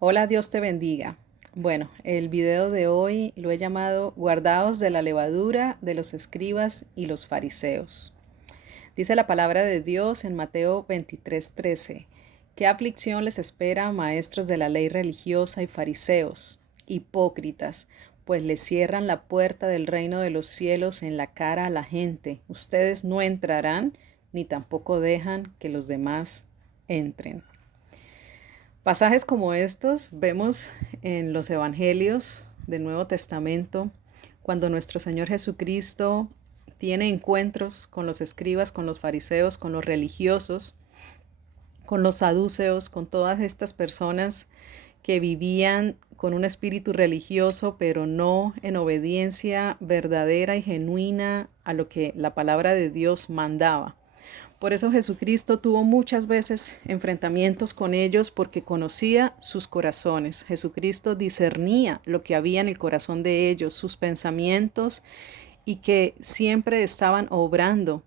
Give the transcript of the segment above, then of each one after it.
Hola, Dios te bendiga. Bueno, el video de hoy lo he llamado Guardaos de la levadura de los escribas y los fariseos. Dice la palabra de Dios en Mateo 23:13. ¿Qué aflicción les espera, maestros de la ley religiosa y fariseos, hipócritas? Pues les cierran la puerta del reino de los cielos en la cara a la gente. Ustedes no entrarán ni tampoco dejan que los demás entren. Pasajes como estos vemos en los evangelios del Nuevo Testamento, cuando nuestro Señor Jesucristo tiene encuentros con los escribas, con los fariseos, con los religiosos, con los saduceos, con todas estas personas que vivían con un espíritu religioso, pero no en obediencia verdadera y genuina a lo que la palabra de Dios mandaba. Por eso Jesucristo tuvo muchas veces enfrentamientos con ellos porque conocía sus corazones. Jesucristo discernía lo que había en el corazón de ellos, sus pensamientos, y que siempre estaban obrando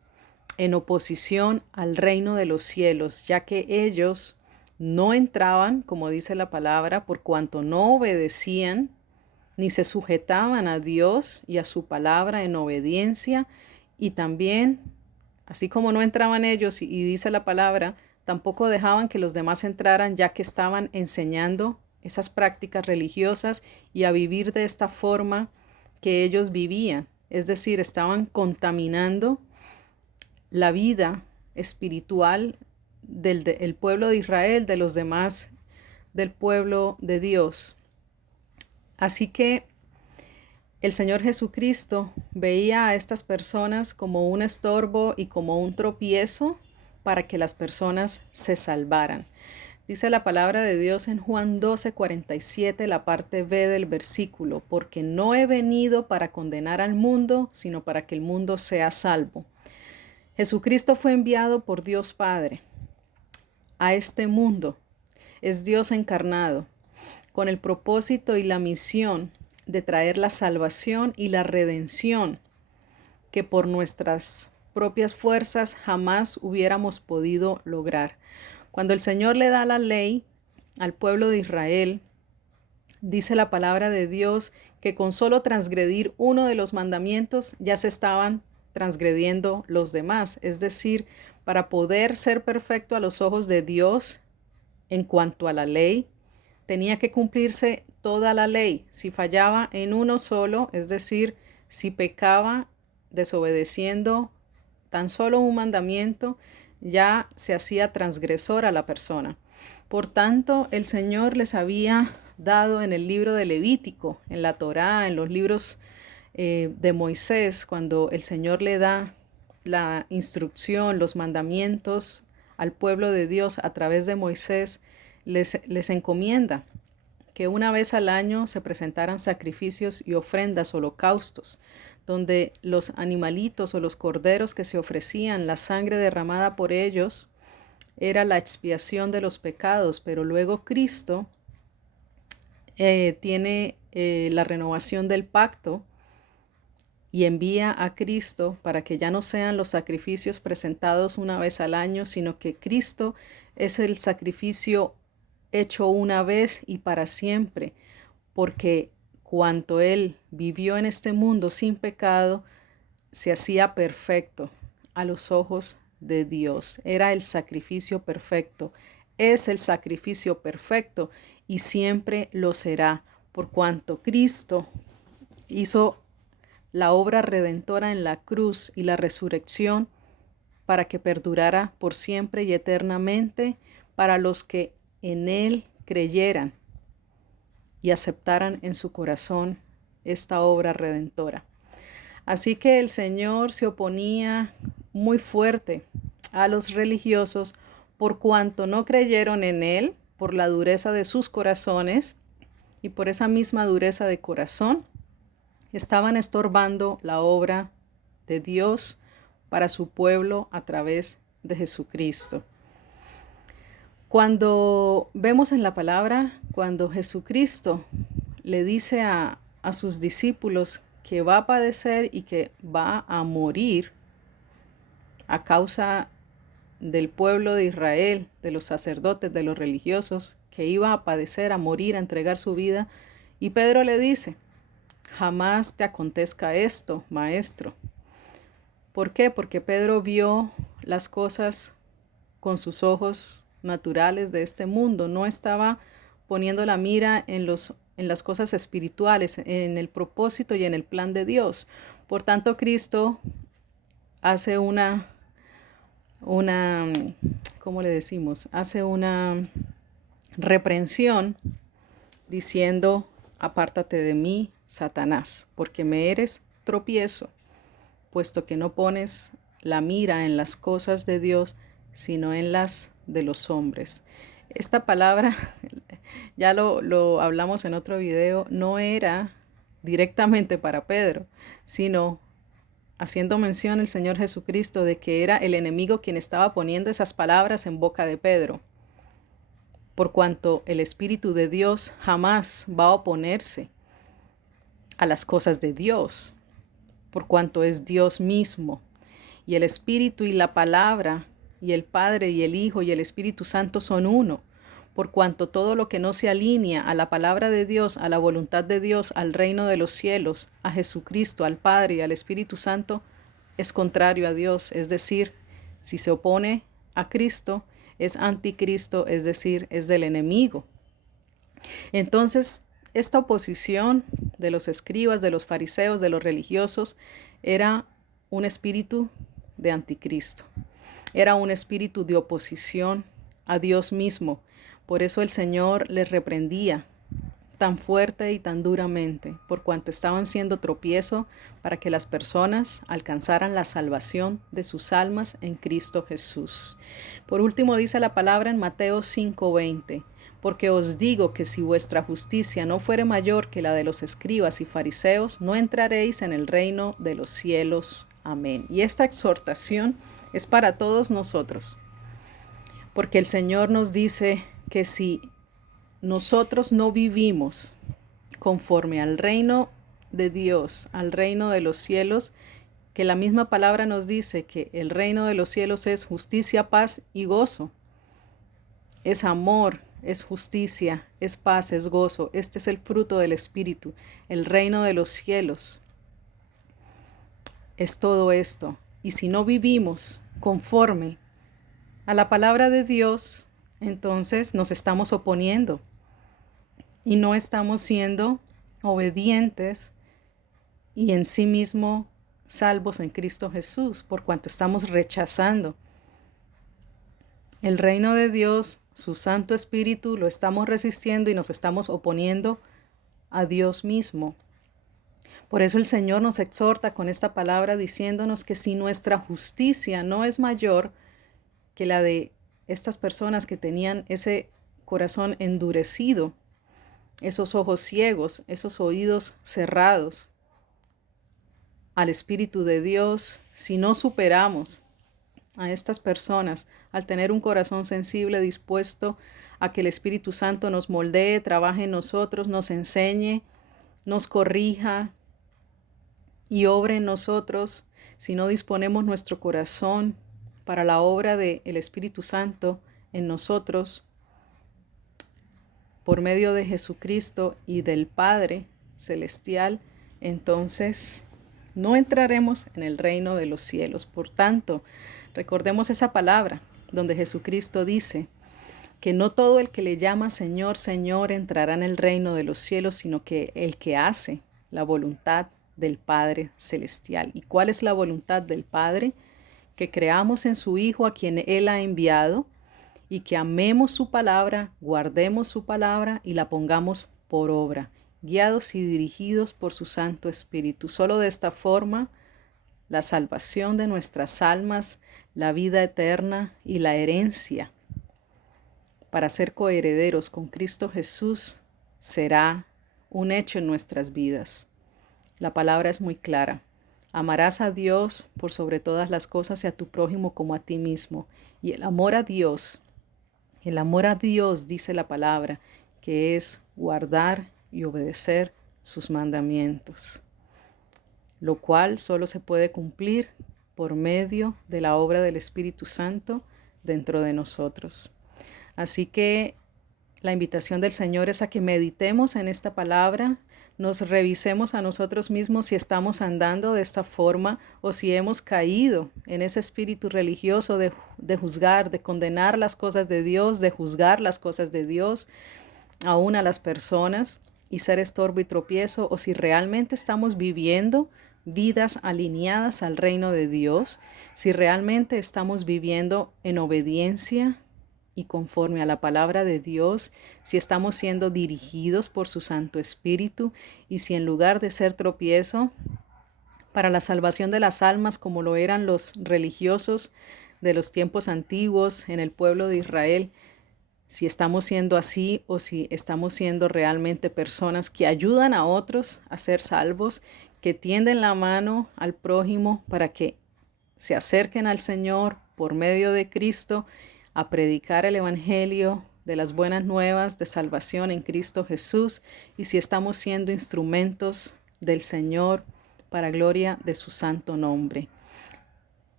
en oposición al reino de los cielos, ya que ellos no entraban, como dice la palabra, por cuanto no obedecían ni se sujetaban a Dios y a su palabra en obediencia, y también, así como no entraban ellos y dice la palabra, tampoco dejaban que los demás entraran, ya que estaban enseñando esas prácticas religiosas y a vivir de esta forma que ellos vivían. Es decir, estaban contaminando la vida espiritual del pueblo de Israel, de los demás, del pueblo de Dios. Así que el Señor Jesucristo veía a estas personas como un estorbo y como un tropiezo para que las personas se salvaran. Dice la palabra de Dios en Juan 12:47, la parte B del versículo, porque no he venido para condenar al mundo, sino para que el mundo sea salvo. Jesucristo fue enviado por Dios Padre a este mundo. Es Dios encarnado, con el propósito y la misión de traer la salvación y la redención que por nuestras propias fuerzas jamás hubiéramos podido lograr. Cuando el Señor le da la ley al pueblo de Israel, dice la palabra de Dios que con solo transgredir uno de los mandamientos ya se estaban transgrediendo los demás. Es decir, para poder ser perfecto a los ojos de Dios en cuanto a la ley, tenía que cumplirse toda la ley. Si fallaba en uno solo, es decir, si pecaba desobedeciendo tan solo un mandamiento, ya se hacía transgresor a la persona. Por tanto, el Señor les había dado en el libro de Levítico, en la Torá, en los libros de Moisés, cuando el Señor le da la instrucción, los mandamientos al pueblo de Dios a través de Moisés, les encomienda que una vez al año se presentaran sacrificios y ofrendas, holocaustos, donde los animalitos o los corderos que se ofrecían, la sangre derramada por ellos, era la expiación de los pecados, pero luego Cristo tiene la renovación del pacto y envía a Cristo para que ya no sean los sacrificios presentados una vez al año, sino que Cristo es el sacrificio hecho una vez y para siempre, porque cuanto Él vivió en este mundo sin pecado, se hacía perfecto a los ojos de Dios. Era el sacrificio perfecto, es el sacrificio perfecto y siempre lo será, por cuanto Cristo hizo la obra redentora en la cruz y la resurrección para que perdurara por siempre y eternamente para los que en Él creyeran y aceptaran en su corazón esta obra redentora. Así que el Señor se oponía muy fuerte a los religiosos por cuanto no creyeron en Él, por la dureza de sus corazones, y por esa misma dureza de corazón estaban estorbando la obra de Dios para su pueblo a través de Jesucristo. Cuando vemos en la palabra, cuando Jesucristo le dice a sus discípulos que va a padecer y que va a morir a causa del pueblo de Israel, de los sacerdotes, de los religiosos que iba a padecer, a morir, a entregar su vida. Y Pedro le dice, jamás te acontezca esto, maestro. ¿Por qué? Porque Pedro vio las cosas con sus ojos naturales de este mundo. No estaba poniendo la mira en las cosas espirituales, en el propósito y en el plan de Dios. Por tanto, Cristo hace ¿cómo le decimos? Hace una reprensión diciendo, apártate de mí, Satanás, porque me eres tropiezo, puesto que no pones la mira en las cosas de Dios, sino en las de los hombres. Esta palabra, ya lo hablamos en otro video, no era directamente para Pedro, sino haciendo mención el Señor Jesucristo de que era el enemigo quien estaba poniendo esas palabras en boca de Pedro. Por cuanto el Espíritu de Dios jamás va a oponerse a las cosas de Dios, por cuanto es Dios mismo. Y el Espíritu y la palabra, y el Padre y el Hijo y el Espíritu Santo son uno, por cuanto todo lo que no se alinea a la palabra de Dios, a la voluntad de Dios, al reino de los cielos, a Jesucristo, al Padre y al Espíritu Santo, es contrario a Dios. Es decir, si se opone a Cristo, es anticristo, es decir, es del enemigo. Entonces, esta oposición de los escribas, de los fariseos, de los religiosos, era un espíritu de anticristo. Era un espíritu de oposición a Dios mismo. Por eso el Señor les reprendía tan fuerte y tan duramente, por cuanto estaban siendo tropiezo para que las personas alcanzaran la salvación de sus almas en Cristo Jesús. Por último dice la palabra en Mateo 5:20, porque os digo que si vuestra justicia no fuere mayor que la de los escribas y fariseos, no entraréis en el reino de los cielos. Amén. Y esta exhortación es para todos nosotros, porque el Señor nos dice que si nosotros no vivimos conforme al reino de Dios, al reino de los cielos, que la misma palabra nos dice que el reino de los cielos es justicia, paz y gozo. Es amor, es justicia, es paz, es gozo. Este es el fruto del Espíritu. El reino de los cielos es todo esto. Y si no vivimos conforme a la palabra de Dios, entonces nos estamos oponiendo y no estamos siendo obedientes y en sí mismo salvos en Cristo Jesús, por cuanto estamos rechazando el reino de Dios, su Santo Espíritu, lo estamos resistiendo y nos estamos oponiendo a Dios mismo. Por eso el Señor nos exhorta con esta palabra diciéndonos que si nuestra justicia no es mayor que la de estas personas que tenían ese corazón endurecido, esos ojos ciegos, esos oídos cerrados al Espíritu de Dios, si no superamos a estas personas al tener un corazón sensible dispuesto a que el Espíritu Santo nos moldee, trabaje en nosotros, nos enseñe, nos corrija y obre en nosotros, si no disponemos nuestro corazón para la obra del Espíritu Santo en nosotros, por medio de Jesucristo y del Padre Celestial, entonces no entraremos en el reino de los cielos. Por tanto, recordemos esa palabra donde Jesucristo dice que no todo el que le llama Señor, Señor entrará en el reino de los cielos, sino que el que hace la voluntad del Padre Celestial. ¿Y cuál es la voluntad del Padre? Que creamos en su Hijo a quien Él ha enviado y que amemos su palabra, guardemos su palabra y la pongamos por obra, guiados y dirigidos por su Santo Espíritu. Solo de esta forma, la salvación de nuestras almas, la vida eterna y la herencia para ser coherederos con Cristo Jesús será un hecho en nuestras vidas. La palabra es muy clara. Amarás a Dios por sobre todas las cosas y a tu prójimo como a ti mismo. Y el amor a Dios, dice la palabra, que es guardar y obedecer sus mandamientos, lo cual solo se puede cumplir por medio de la obra del Espíritu Santo dentro de nosotros. Así que La invitación del Señor es a que meditemos en esta palabra, nos revisemos a nosotros mismos si estamos andando de esta forma o si hemos caído en ese espíritu religioso de juzgar, de condenar las cosas de Dios, de juzgar las cosas de Dios, aún a las personas, y ser estorbo y tropiezo, o si realmente estamos viviendo vidas alineadas al reino de Dios, si realmente estamos viviendo en obediencia y conforme a la palabra de Dios, si estamos siendo dirigidos por su Santo Espíritu y si en lugar de ser tropiezo para la salvación de las almas como lo eran los religiosos de los tiempos antiguos en el pueblo de Israel, si estamos siendo así o si estamos siendo realmente personas que ayudan a otros a ser salvos, que tienden la mano al prójimo para que se acerquen al Señor por medio de Cristo, a predicar el Evangelio de las buenas nuevas de salvación en Cristo Jesús, y si estamos siendo instrumentos del Señor para gloria de su santo nombre.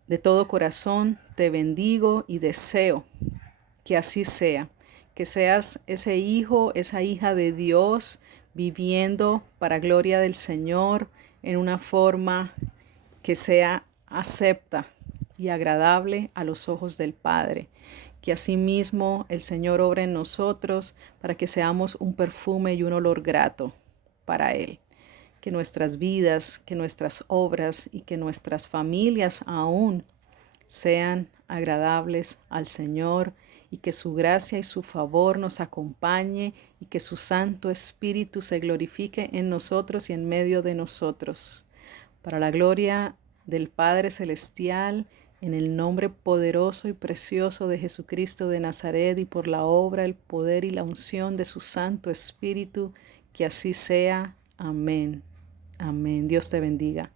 De todo corazón te bendigo y deseo que así sea, que seas ese hijo, esa hija de Dios, viviendo para gloria del Señor en una forma que sea acepta y agradable a los ojos del Padre. Que asimismo el Señor obre en nosotros para que seamos un perfume y un olor grato para Él. Que nuestras vidas, que nuestras obras y que nuestras familias aún sean agradables al Señor, y que su gracia y su favor nos acompañe y que su Santo Espíritu se glorifique en nosotros y en medio de nosotros. Para la gloria del Padre Celestial, en el nombre poderoso y precioso de Jesucristo de Nazaret, y por la obra, el poder y la unción de su Santo Espíritu, que así sea. Amén. Amén. Dios te bendiga.